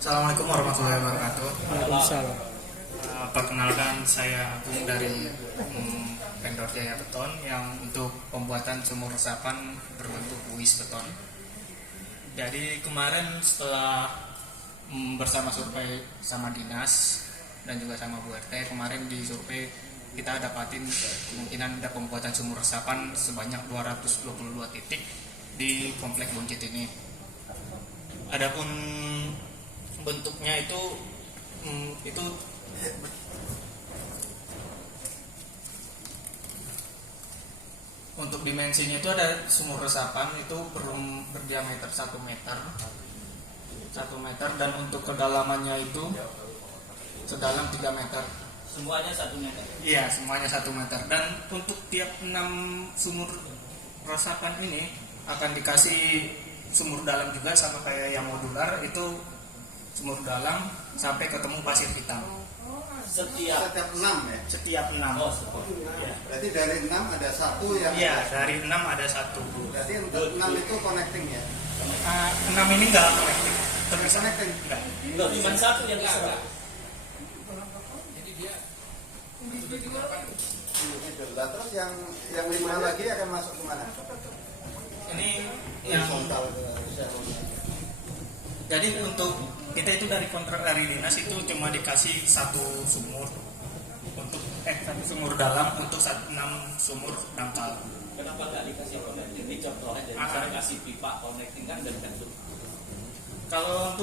Assalamualaikum warahmatullahi wabarakatuh. Waalaikumsalam. Perkenalkan, saya Agung dari vendor Jaya Beton yang untuk pembuatan sumur resapan berbentuk buis beton. Jadi kemarin setelah bersama survei sama dinas dan juga sama Bu RT, kemarin di survei kita dapatin kemungkinan ada pembuatan sumur resapan sebanyak 222 titik di komplek Buncit ini. Adapun bentuknya itu untuk dimensinya itu ada sumur resapan itu berdiameter 1 meter dan untuk kedalamannya itu sedalam 3 meter. Semuanya 1 meter. Iya, semuanya 1 meter. Dan untuk tiap 6 sumur resapan ini akan dikasih sumur dalam juga, sama kayak yang modular itu sumur dalam sampai ketemu pasir hitam. Setiap 6 ya? Setiap 6. Oh, Ya. Berarti dari 6 ada 1 yang Iya, dari 6 ada 1. Berarti untuk 6 itu connecting ya? 6 ini enggak connecting. Terpisah. Connecting? Enggak. enggak cuma 1 yang diserap. Nah, terus yang 5 lagi akan masuk kemana? Ini yang jadi untuk kita itu dari kontrak dari dinas itu cuma dikasih 1 sumur untuk 1 sumur dalam untuk 6 sumur dangkal. Kenapa nggak dikasih connecting? Ini contohnya dari Akan. saya kasih pipa connecting kan dan tentu. Kalau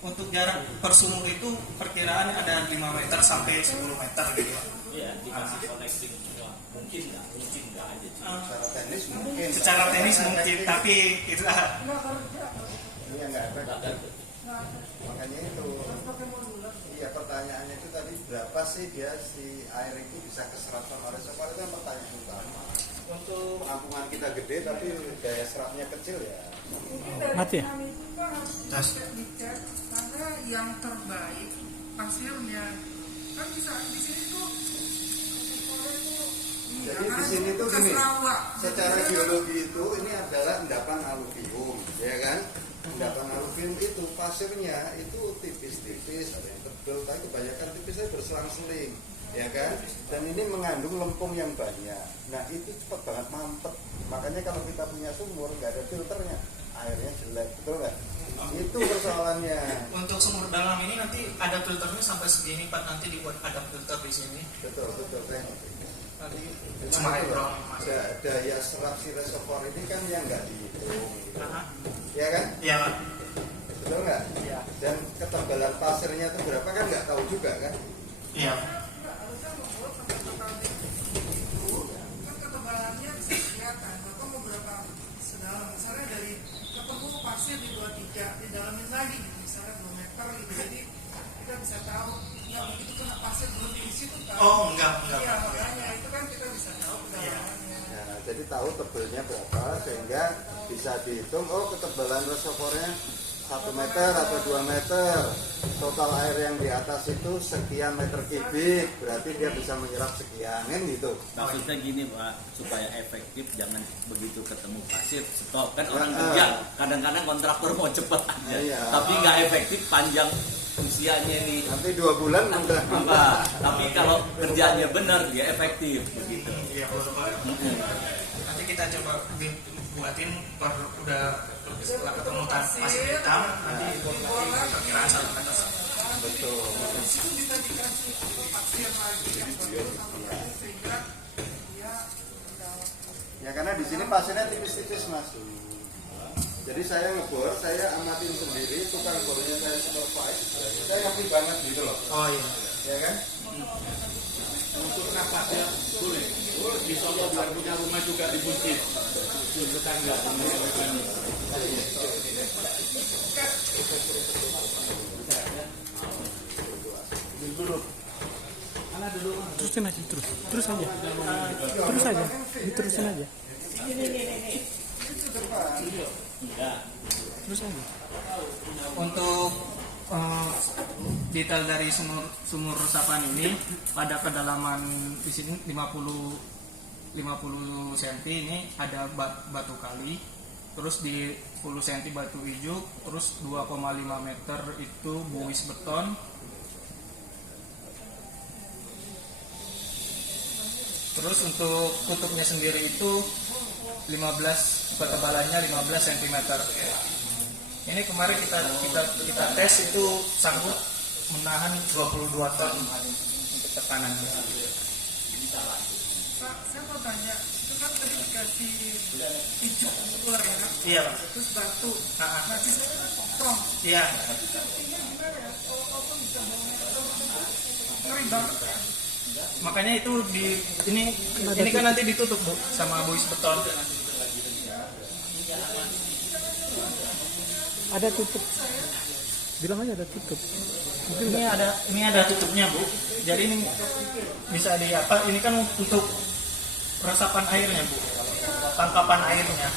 untuk jarak per sumur itu perkiraan ada 5 meter sampai 10 meter gitu. Iya, dikasih connecting semua. Mungkin nggak aja. Secara teknis mungkin. Secara teknis mungkin, tapi itu Iya nggak ada. Nggak ada. Makanya itu. Iya, pertanyaannya itu tadi berapa sih dia si air itu bisa keserap sama reservoir, itu yang pertanyaan utama. Untuk ampungan kita gede tapi daya serapnya kecil ya. Mati ya? Tas. Dicek karena yang terbaik hasilnya kan bisa di sini tuh. Jadi di sini tuh gini, secara geologi itu ini adalah endapan aluvium, ya kan? Endapan aluvium itu pasirnya itu tipis-tipis, ada yang tebal, tapi kebanyakan tipisnya berselang-seling, ya kan? Dan ini mengandung lempung yang banyak. Nah itu cepat banget mampet. Makanya kalau kita punya sumur nggak ada filternya, airnya jelek, betul nggak? Itu persoalannya. untuk sumur dalam ini nanti ada filternya sampai segini Pak, nanti dibuat ada filter di sini. Betul, saya ngerti. Nanti Cuma cuma itu loh, hidrolik. daya serap si reservoir ini kan yang nggak dihitung, gitu. Ya kan? Iya Pak. Betul nggak? Iya. Dan ketebalan pasirnya itu berapa kan nggak tahu juga kan? Iya. Harusnya membuat sampai total itu kan ketebalannya bisa kelihatan. Bapak mau berapa sedalam? Misalnya dari ketemu pasir di 23, didalamin lagi gitu, misalnya 2 meter gitu. Jadi kita bisa tahu ya begitu kena pasir berhenti di situ kan? Oh enggak. Iya, makanya itu kan kita bisa tahu kedalamannya. Nah, jadi tahu tebelnya berapa sehingga bisa dihitung. Oh, ketebalan reservoirnya 1 meter atau 2 meter. Total air yang di atas itu sekian meter kubik, berarti dia bisa menyerap sekian, kan gitu. Maksudnya gini Pak, supaya efektif jangan begitu ketemu pasir stop kan orang Ah. kerja. Kadang-kadang kontraktor mau cepet aja, Iya. tapi nggak efektif panjang usianya nih. Nanti 2 bulan udah Apa? Tapi kalau kerjanya benar dia efektif begitu. Iya, nanti kita coba buatin udah setelah ketemu pasir hitam nanti buat lagi perkiraan 1 meter. betul. Itu bisa dikasih pasir lagi yang bertambah sehingga dia Ya karena di sini pasirnya tipis-tipis Mas. Jadi saya ngebor, saya amatin sendiri, tukang bornya saya supervise, saya ngerti banget gitu loh, Oh iya. ya kan? Untuk napasnya boleh. Di Solo juga punya rumah juga di Buncit. Di tetangga. Dulu. Mana dulu? Terusin aja, terus aja, diterusin aja, terus aja. Untuk detail dari sumur resapan ini pada kedalaman di sini 50 cm ini ada batu kali terus di 10 cm batu ijuk, terus 2,5 meter itu buis beton, terus untuk kutubnya sendiri itu 15, ketebalannya 15 cm. Ini kemarin kita tes itu sanggup menahan 22 ton untuk tekanan. Pak, saya mau tanya, itu kan tadi dikasih ijuk ular ya kan? Iya Pak. Terus batu. Ah. Nah, sisanya kan potong. Iya. Artinya gimana ya? Kalau bisa bawa ngeri banget ya. Makanya itu ini kan nanti ditutup Bu sama buis beton. Ada tutup. Bilang aja ada tutup. Ini ada tutupnya Bu. Jadi ini bisa ini kan untuk resapan airnya Bu. Tangkapan airnya.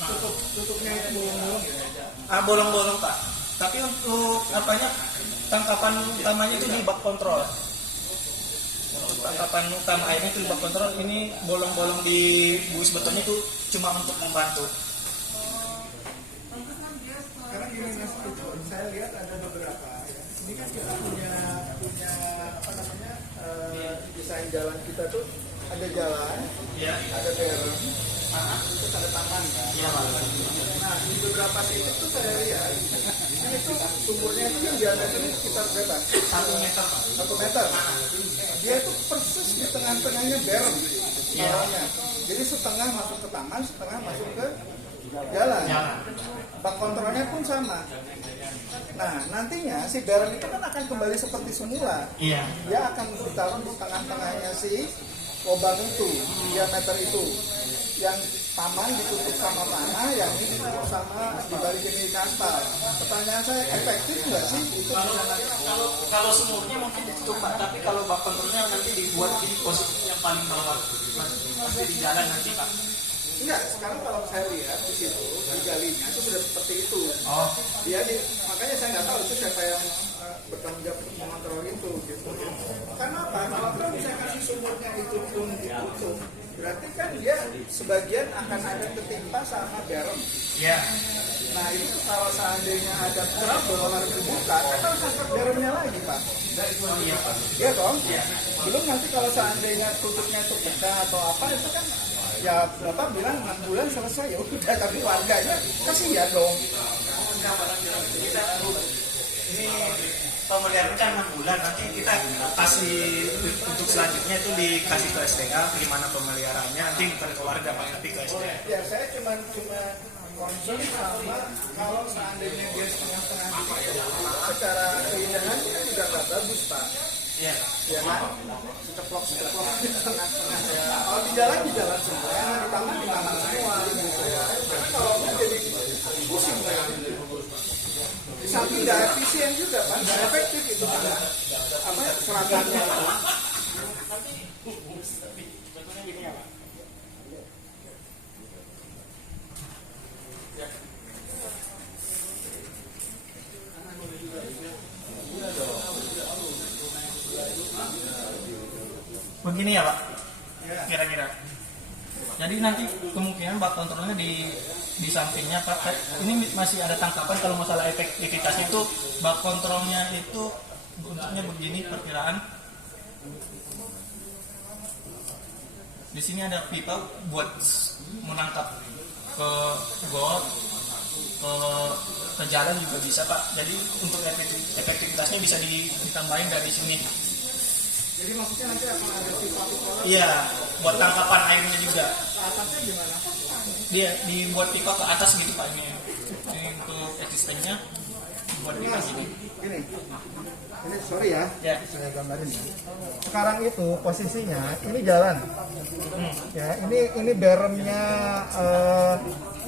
Nah, tutupnya itu bolong-bolong. Bolong-bolong Pak. Tapi untuk tangkapan utamanya itu di bak kontrol. Tangkapan utama airnya itu di bak kontrol. Ini bolong-bolong di buis betonnya itu cuma untuk membantu. Karena gini Mas, itu saya lihat ada beberapa ya. Ini kan kita punya apa namanya desain jalan kita tuh ada jalan, Ya. ada berem, terus ada taman kan. Iya Pak. Nah di beberapa titik tuh saya lihat ini tuh sumurnya itu kan diameternya sekitar berapa? 1 meter Pak. 1 meter. Dia itu persis di tengah-tengahnya berem taruhnya. Jadi setengah masuk ke taman, setengah masuk ke jalan. Bak kontrolnya pun sama. Nah, nantinya si berem itu kan akan kembali seperti semula. Iya. Dia akan ditaruh di tengah-tengahnya si lubang itu, diameter itu. Yang taman ditutup sama tanah, yang ini ditutup sama dibalikin di aspal. Pertanyaan saya, efektif nggak sih itu? Kalau sumurnya mungkin ditutup Pak, tapi kalau bak kontrolnya nanti dibuat di posisi yang paling bawah, pasti di jalan nanti Pak. Enggak, sekarang kalau saya lihat di situ, di galinya itu sudah seperti itu. Oh. Makanya saya nggak tahu itu siapa yang bertanggung jawab untuk mengontrol itu gitu. Karena apa? Kalau kita bisa kasih sumurnya itu pun ditutup, berarti kan dia sebagian akan ada ketimpa sama berem. Iya. Nah itu kalau seandainya ada trouble harus dibuka, kan harus angkat beremnya lagi Pak. Iya Pak. Iya dong? Belum nanti kalau seandainya tutupnya itu pecah atau apa itu kan ya Bapak bilang 6 bulan selesai ya udah, tapi warganya kasihan dong. Ini pemeliharaan kan 6 bulan, nanti kita kasih untuk selanjutnya itu dikasih ke SDA gimana pemeliharaannya, nanti bukan ke warga Pak, tapi ke SDA. Ya saya cuma concern sama kalau seandainya dia setengah-setengah secara keindahan itu juga nggak bagus Pak. Iya. Ya kan? Ceplok di tengah-tengah. Kalau di jalan semua, di taman semua gitu ya. Karena kalau nggak jadi pusing kan. Di samping nggak efisien juga kan, nggak efektif itu kan. Apa seragamnya itu. Begini ya Pak, kira-kira. Jadi nanti kemungkinan bak kontrolnya di sampingnya Pak. Ini masih ada tangkapan kalau masalah efektivitasnya itu bak kontrolnya itu bentuknya begini perkiraan. Di sini ada pipa buat menangkap ke got, ke jalan juga bisa Pak. Jadi untuk efektivitasnya bisa ditambahin dari sini. Jadi maksudnya nanti akan ada pipa-pipa lagi. Iya, buat tangkapan airnya juga. Atasnya gimana? Dia dibuat pipa ke atas gitu Pak ini. Ini untuk existingnya buat pipa sini. Ini sorry ya, Ya. saya gambarin ya. Sekarang itu posisinya ini jalan. Ya, ini beremnya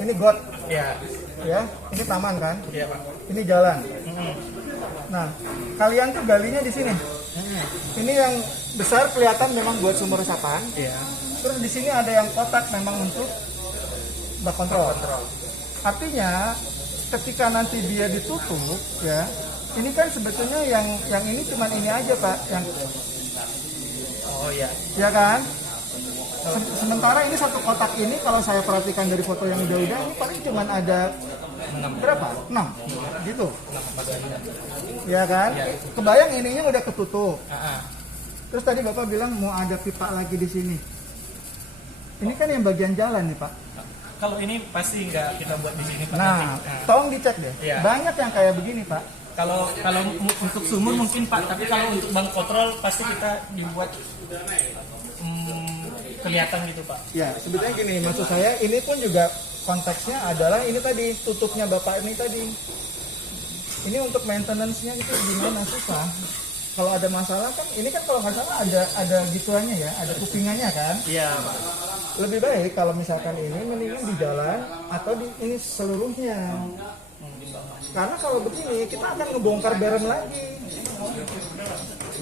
ini got. Ya. Ya, ini taman kan? Iya Pak. Ini jalan. Hmm. Nah, kalian tuh galinya di sini. Ini yang besar kelihatan memang buat sumur resapan. Iya. Terus di sini ada yang kotak memang untuk bak kontrol. Artinya ketika nanti dia ditutup, ya, ini kan sebetulnya yang ini cuma ini aja Pak, yang Oh iya. ya kan? Sementara ini satu kotak ini kalau saya perhatikan dari foto yang udah-udah ini paling cuman ada berapa? 6 gitu. Ya kan? Kebayang ininya udah ketutup. Terus tadi Bapak bilang mau ada pipa lagi di sini. Ini kan yang bagian jalan nih Pak. Kalau ini pasti nggak kita buat di sini Pak. Nah, Nanti. tolong dicek deh. Iya. Banyak yang kayak begini Pak. Kalau untuk sumur mungkin Pak, tapi kalau untuk bank kontrol pasti kita dibuat kelihatan gitu Pak. Ya, sebetulnya gini, maksud saya ini pun juga konteksnya adalah ini tadi tutupnya Bapak ini tadi. Ini untuk maintenance-nya itu gimana susah. Kalau ada masalah kan ini kan kalau nggak salah ada gituannya ya, ada kupingannya kan. Iya Pak. Lebih baik kalau misalkan ini mendingan di jalan atau di ini seluruhnya. Karena kalau begini kita akan ngebongkar berem lagi,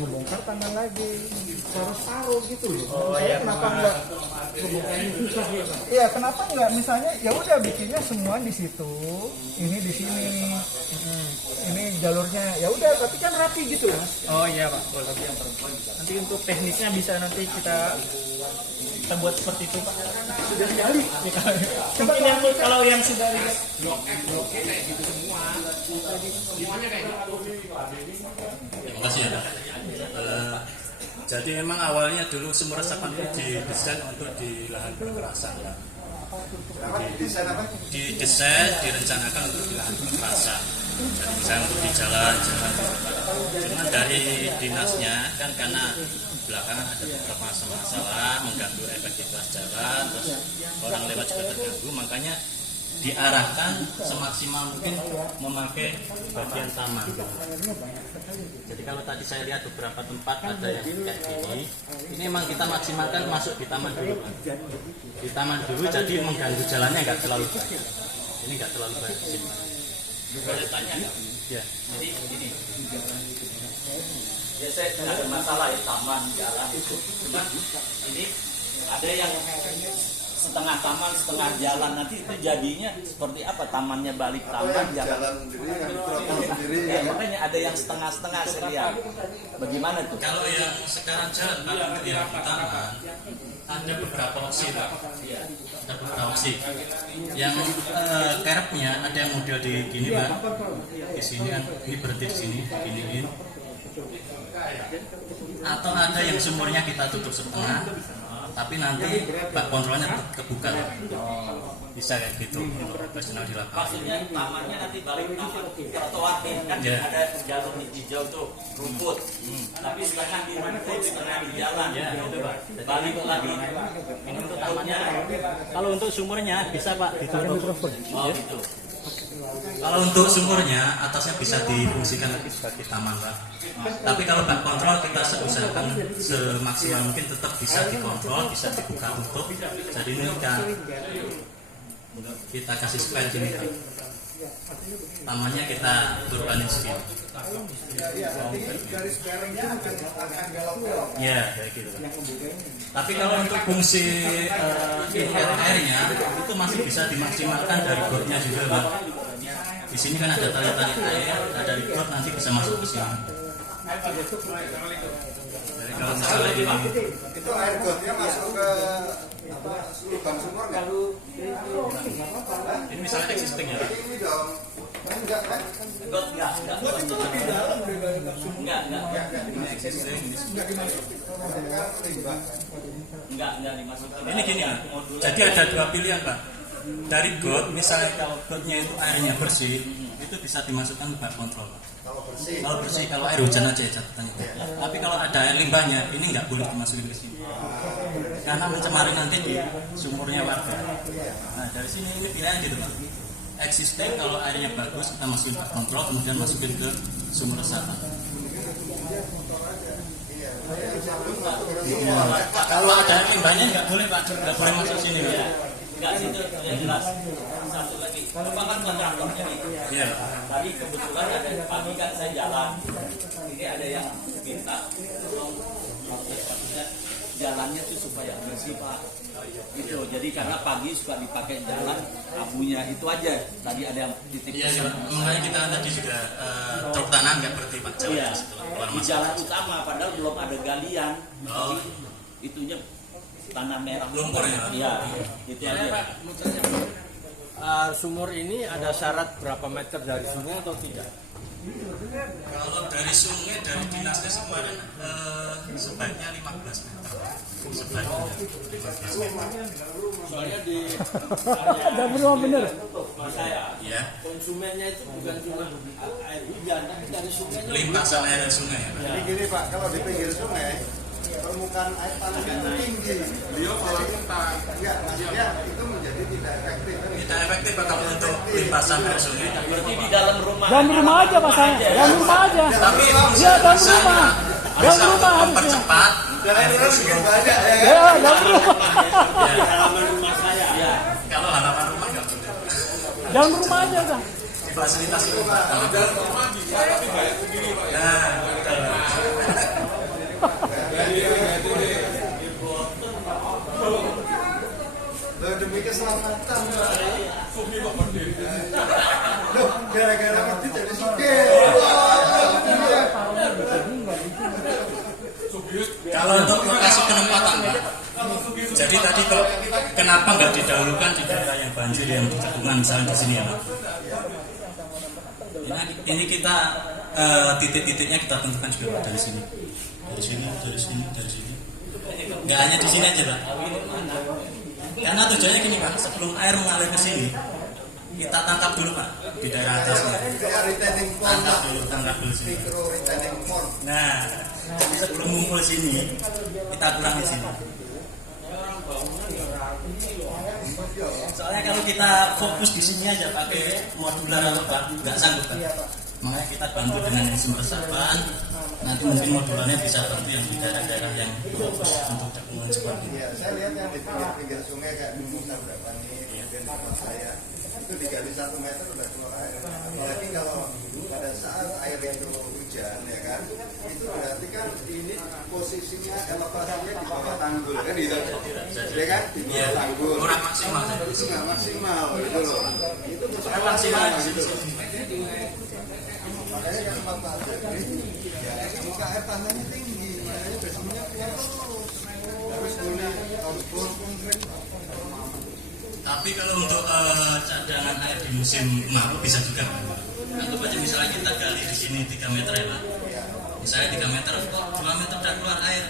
ngebongkar tanah lagi, harus taruh gitu loh. Kenapa enggak? Iya, kenapa enggak misalnya ya udah bikinnya semua di situ, ini di sini, ini jalurnya ya udah, tapi kan rapi gitu Mas. Oh iya Pak. Nanti untuk teknisnya bisa nanti kita buat seperti itu Pak. Sudah sekali. Mungkin yang kalau yang sudah lihat Terima kasih ya. Jadi memang awalnya dulu sumur resapan itu didesain untuk di lahan berkerasan. Didesain, direncanakan untuk di lahan berkerasan. Jadi misalnya untuk di jalan-jalan. Cuma dari dinasnya kan karena belakangan ada beberapa masalah mengganggu efektivitas jalan, terus orang lewat juga terganggu, makanya diarahkan semaksimal mungkin memakai bagian taman. Jadi kalau tadi saya lihat beberapa tempat ada yang kayak gini, ini memang kita maksimalkan masuk di taman dulu. Di taman dulu jadi mengganggu jalannya nggak terlalu baik. Ini nggak terlalu baik. Boleh tanya nggak? Ya. Jadi ini biasanya ada masalah ya taman jalan itu. Cuma ini ada yang setengah taman setengah jalan, nanti itu jadinya seperti apa, tamannya balik taman jalan sendiri yang trotoar sendiri ya, makanya ada yang setengah-setengah saya lihat. Bagaimana tuh? Kalau yang sekarang jalan kalau yang di taman ada beberapa opsi Pak. Ada beberapa opsi. Yang kerapnya ada yang model di gini Pak. Di sini kan ini berhenti di sini, giniin. Atau ada yang sumurnya kita tutup setengah, tapi nanti bak kontrolnya kebuka. Bisa kayak gitu. Personal di lapangan. Maksudnya tamannya nanti balik taman trotoar kan Ya. ada jalur hijau tuh rumput, tapi setengah di rumput setengah di jalan. Ya. Balik lagi. Ini untuk tamannya. Kalau untuk sumurnya bisa Pak ditutup. Oh gitu. Kalau untuk sumurnya atasnya bisa difungsikan lagi sebagai taman Pak. Tapi kalau bak kontrol kita usahakan semaksimal mungkin tetap bisa dikontrol, bisa dibuka tutup. Jadi ini kita kasih spare gini Pak. Tamannya kita turbanin segini. Ya kayak gitu Pak. Tapi kalau untuk fungsi airnya itu masih bisa dimaksimalkan dari gotnya juga Pak. Di sini kan ada tali-tali air, nah dari got nanti bisa masuk ke sini. Jadi kalau misalnya ini itu air gotnya masuk ke lubang sumur nggak? ini misalnya existing ya Pak. Ini dong. Enggak kan? Enggak. Ini existing. Enggak dimasukkan. Ini gini Pak. Jadi ada dua pilihan Pak. Dari got, misalnya kalau gotnya itu airnya bersih, itu bisa dimasukkan ke bak kontrol Pak. Kalau bersih, kalau air hujan aja ya catatannya. Tapi kalau ada air limbahnya, ini nggak boleh dimasukin ke sini. Karena mencemari nanti di sumurnya warga. Nah dari sini ini pilihan gitu Pak. Existing kalau airnya bagus kita masukin bak kontrol, kemudian masukin ke sumur resapan. Kalau ada air limbahnya nggak boleh Pak, nggak boleh masuk sini Pak. Enggak situ ya jelas. Satu lagi. Bapak kan kontraktornya nih. Iya. Tadi kebetulan ada pagi kan saya jalan. Ini ada yang minta tolong jalannya tuh supaya bersih Pak. Gitu. Jadi karena pagi suka dipakai jalan abunya itu aja. Tadi ada yang titik. Iya, makanya kita tadi juga truk tanah nggak berhenti Pak. Iya. Di jalan utama padahal belum ada galian. Oh. Itunya tanah merah. Lumpur ya? Iya, itu aja. Sumur ini ada syarat berapa meter dari sungai atau tidak? Kalau dari sungai, dari dinasnya kemarin sebaiknya 15 meter. Sebaiknya 15 meter. Soalnya di Ada berapa bener? rumah saya, Ya, konsumennya itu bukan cuma air hujan, tapi dari sungainya. limpasan air dari sungai ya, Pak. Jadi gini Pak, kalau di pinggir sungai permukaan air tanahnya itu tinggi. Beliau malah minta Enggak, maksudnya itu menjadi tidak efektif. Tidak efektif Pak kalau untuk limpasan air sungai. Berarti di dalam rumah. Dalam rumah aja Pak saya, dalam rumah aja. Tapi Iya, dalam bisa rumah. bisa Dalam untuk rumah harusnya. mempercepat Dan air itu tersebut. mungkin banyak ya kan? Ya, dalam rumah. Ya, Halaman rumah saya. Ya. kalau halaman rumah nggak boleh. Dalam rumah aja Kang. Di fasilitas itu Pak. Kalau dalam rumah bisa tapi bayar sendiri Pak ya. Nah, Loh, demi keselamatan. Loh, gara-gara mati jadi sugih. kalau untuk lokasi penempatan Pak. Jadi tadi kok kenapa nggak didahulukan di daerah yang banjir yang di cekungan misalnya di sini ya Pak? Ini kita titik-titiknya kita tentukan juga Pak, dari sini. Dari sini, dari sini, dari sini. Nggak hanya di sini aja Pak. Karena tujuannya gini Pak, sebelum air mengalir ke sini, kita tangkap dulu Pak di daerah atasnya. Kayak retaining pond lah. Tangkap dulu sini. Mikro retaining pond. Nah, jadi sebelum ngumpul sini, kita kurangi sini. Soalnya kalau kita fokus di sini aja pakai modular atau Pak, nggak sanggup Pak. Makanya kita bantu dengan sumber resapan. Nanti mungkin modularnya bisa bantu yang di daerah-daerah yang fokus untuk cekungan seperti ini. Iya, saya lihat yang di pinggir sungai kayak di Musa berapa nih, kemudian di tempat saya itu digali 1 meter udah keluar air. Apalagi kalau pada saat air itu hujan ya kan, itu berarti kan ini posisinya elevasinya di bawah tanggul kan gitu, ya kan di bawah Iya, tanggul. kurang maksimal. Itu nggak maksimal gitu loh. Itu Saya maksimal di gitu sini. loh. Makanya kan Bapak jadi ya muka air tanahnya tinggi, makanya basementnya keluar terus harus konkret. Tapi kalau untuk cadangan air di musim kemarau bisa juga Pak. Anggap aja misalnya kita gali di sini 3 meter ya Pak. Misalnya 3 meter, kok 2 meter udah keluar air.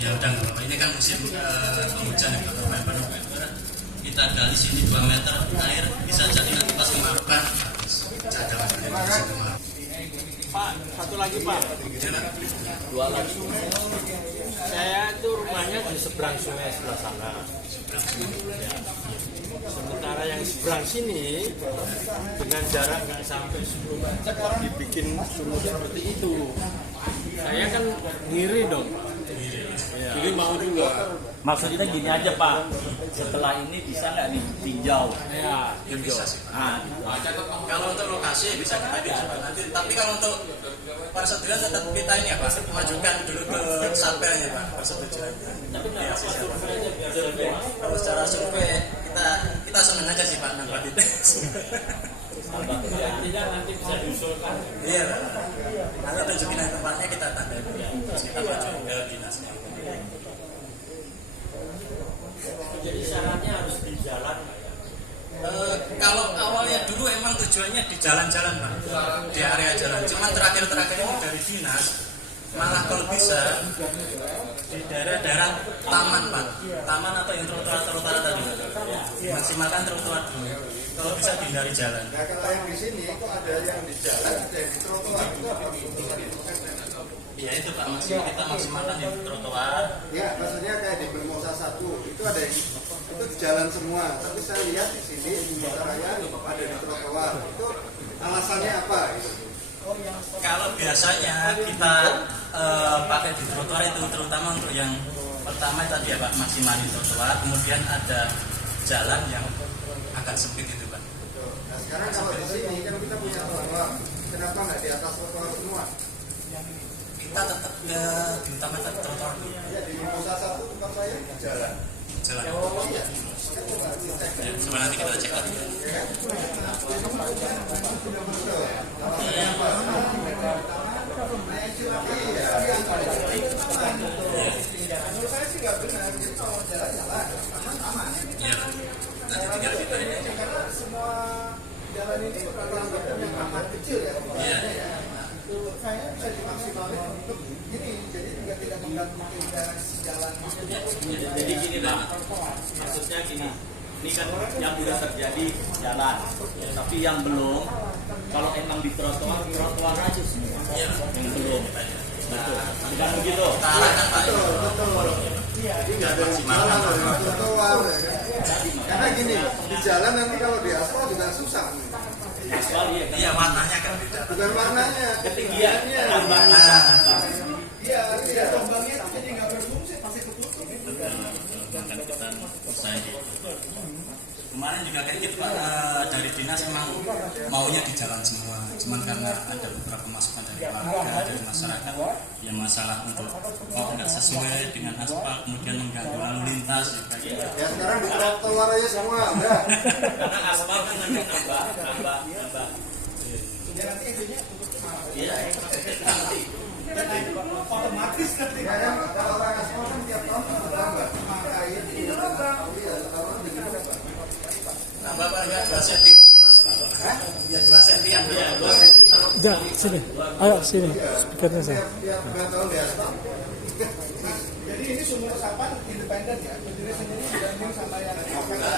Ya udah nggak apa-apa. Ini kan musim penghujan ya Pak. Kita gali sini 2 meter air, bisa jadi nanti pas kemarau kan habis cadangan air di musim kemarau. Pak, satu lagi Pak. Ya, Pak. Dua lagi. Saya itu rumahnya di seberang sungai sebelah sana. Ya. Sementara yang seberang sini dengan jarak nggak sampai 10 meter dibikin sumur seperti itu. Saya kan ngiri dong. Ya. Jadi mau juga. Maksudnya gini aja Pak, setelah ini bisa nggak ditinjau? Ya, Ya bisa sih Pak. Nah, Kalau untuk lokasi bisa kita tinjau nanti. Tapi kalau untuk persetujuan tetap kita ini ya Pak, majukan dulu ke sampelnya Pak persetujuannya. tapi nggak Ya, apa siapa. survei aja biar survei. Kalau secara survei kita seneng aja sih Pak nampak itu. Tidak nanti bisa diusulkan. Iya Pak. Nanti tunjukin tempatnya kita tanda terus kita majuin ke dinasnya. Jadi syaratnya harus di jalan. Kalau awalnya dulu emang tujuannya di jalan-jalan Pak, di area jalan. Cuman terakhir-terakhir ini dari dinas malah kalau bisa di daerah-daerah taman Pak, taman atau yang trotoar tadi, maksimalkan trotoar dulu. Kalau bisa dihindari jalan. Nah kalau yang di sini kok ada yang di jalan, ada yang di trotoar itu apa? Iya itu Pak, kita maksimalkan di trotoar. Ya maksudnya kayak di Bermosa 1 itu ada yang itu di jalan semua. Tapi saya lihat di sini di Raya ada di trotoar. Itu alasannya apa? Gitu. Kalau biasanya kita pakai di trotoar itu terutama untuk yang pertama tadi ya Pak, maksimal di trotoar. Kemudian ada jalan yang agak sempit itu Pak. Nah sekarang kalau di sini kan kita punya trotoar. Kenapa nggak di atas trotoar semua? Kita tetap diutamakan trotoar dulu. Ya di Bermosa 1 tempat saya jalan. Jalan. Iya. Ya, coba nanti kita cek lagi. Menurut saya sih nggak benar gitu. Ini kan yang sudah terjadi jalan, tapi yang belum, kalau emang di trotoar aja semua. Yang belum. Betul. Bukan begitu. Jadi nggak ada jalan, ada trotoar ya kan. Karena gini, di jalan nanti kalau di aspal juga susah. Aspal Iya, warnanya kan beda. Bukan warnanya, ketinggiannya. Iya, tombangnya itu jadi nggak berfungsi, pasti ketutup. Bahkan kita saya kemarin juga kayak gitu Pak, dari dinas memang maunya di jalan semua, cuman karena ada beberapa masukan dari warga, dari masyarakat, ya masalah untuk kok nggak sesuai dengan aspal kemudian mengganggu lalu lintas gitu. ya sekarang di trotoar aja semua udah. Karena aspal kan nanti nambah. Ya nanti intinya Iya. otomatis nanti. Ya yang kalau orang aspal kan tiap tahun bertambah. Makanya itu Nambah paling nggak 2 cm. Ya 2 cm ya. 2 cm kalau Ya, sini. Ayo sini. Speakernya saya. tiap tahun di aspal. Jadi ini sumur resapan independen ya, berdiri sendiri dibanding sama yang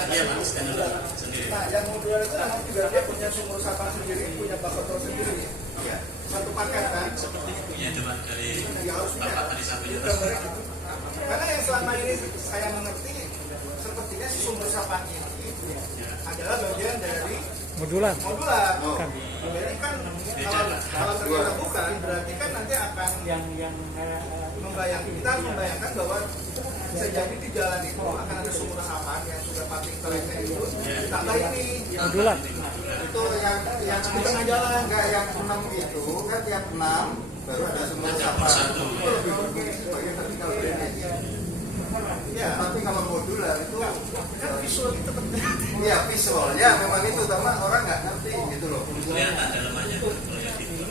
iya Mas sendiri. Nah, yang modular itu memang juga dia punya sumur resapan sendiri, punya bak kontrol sendiri. Ya, satu paket kan. Seperti itu ya coba dari Bapak tadi sampaikan. Karena yang selama ini saya mengerti, sepertinya si sumur resapan ini adalah bagian dari Modular. modular. Kan. Jadi kan kalau ternyata bukan, berarti kan nanti akan Yang kita harus membayangkan bahwa bisa jadi di jalan itu akan ada sumur resapan yang sudah pasti terletak itu ditambah ini modular. Itu yang di tengah jalan. enggak yang 6 itu kan tiap 6 baru ada sumur resapan. Itu lebih berfungsi sebagai vertical drainage. Ya, tapi kalau modular itu Kan visual itu penting. ya visualnya memang itu karena orang nggak ngerti gitu loh. Kelihatan dalamannya kalau yang itu.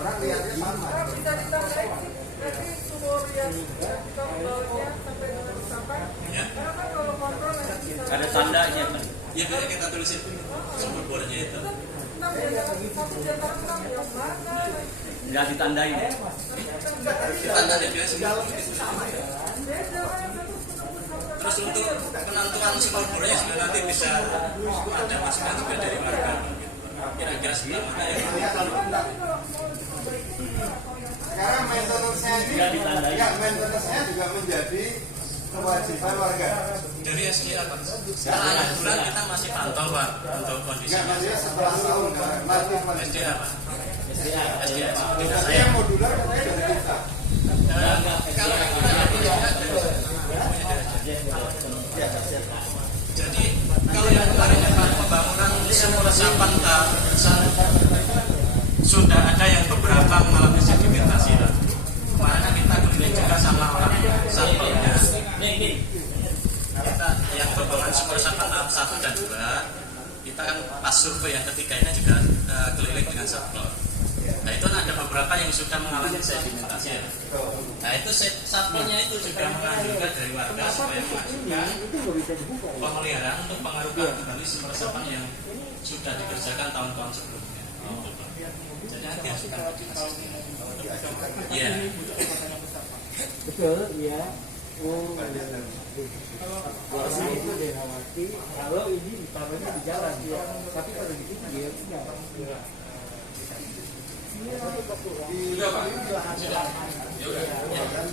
Orang lihatnya sama. Bisa ditambahin nanti sumur yang kita bawahnya sampai dengan resapan. Ya. Karena kan kalau kontrol nanti bisa Ada tandanya kan. Ya biar kita tulisin sumber bornya itu. enam ya, satu di antara 6 yang mana Nggak ditandain. Kita ada biasa sama ya. Terus untuk penentuan sumber bornya juga nanti bisa ada masukan juga dari warga. Kira-kira sebelah mana ya? Sekarang maintenance-nya ini ya maintenance-nya juga menjadi kewajiban warga. Dari SG apa? Setelah 6 bulan kita masih pantau Pak untuk kondisi. Enggak maksudnya setelah tahun kan nanti SG apa? SDA. tapi yang modular katanya dari kita. Kalau yang kita jadi kalau yang kemarin ya Pak, pembangunan sumur resapan sudah ada yang beberapa mengalami sedimentasi Pak. Kemarin kan kita keliling juga sama orang sampelnya. Kita yang pembangunan sumur resapan tahap 1 dan 2 kita kan pas survei yang ketiganya juga keliling dengan sampel. Nah itu ada beberapa yang sudah mengalami sedimentasi ya. Nah itu sampelnya itu juga menganjurkan dari warga supaya mengajukan pemeliharaan untuk pengarukan kembali sumur resapan yang sudah dikerjakan tahun-tahun sebelumnya. Jadi nanti harus kita iya. Betul, ya. Karena itu dirawati kalau ini ditaruhnya di jalan, tapi kalau di sini dia enggak. Sudah Pak. Sudah. Ya udah.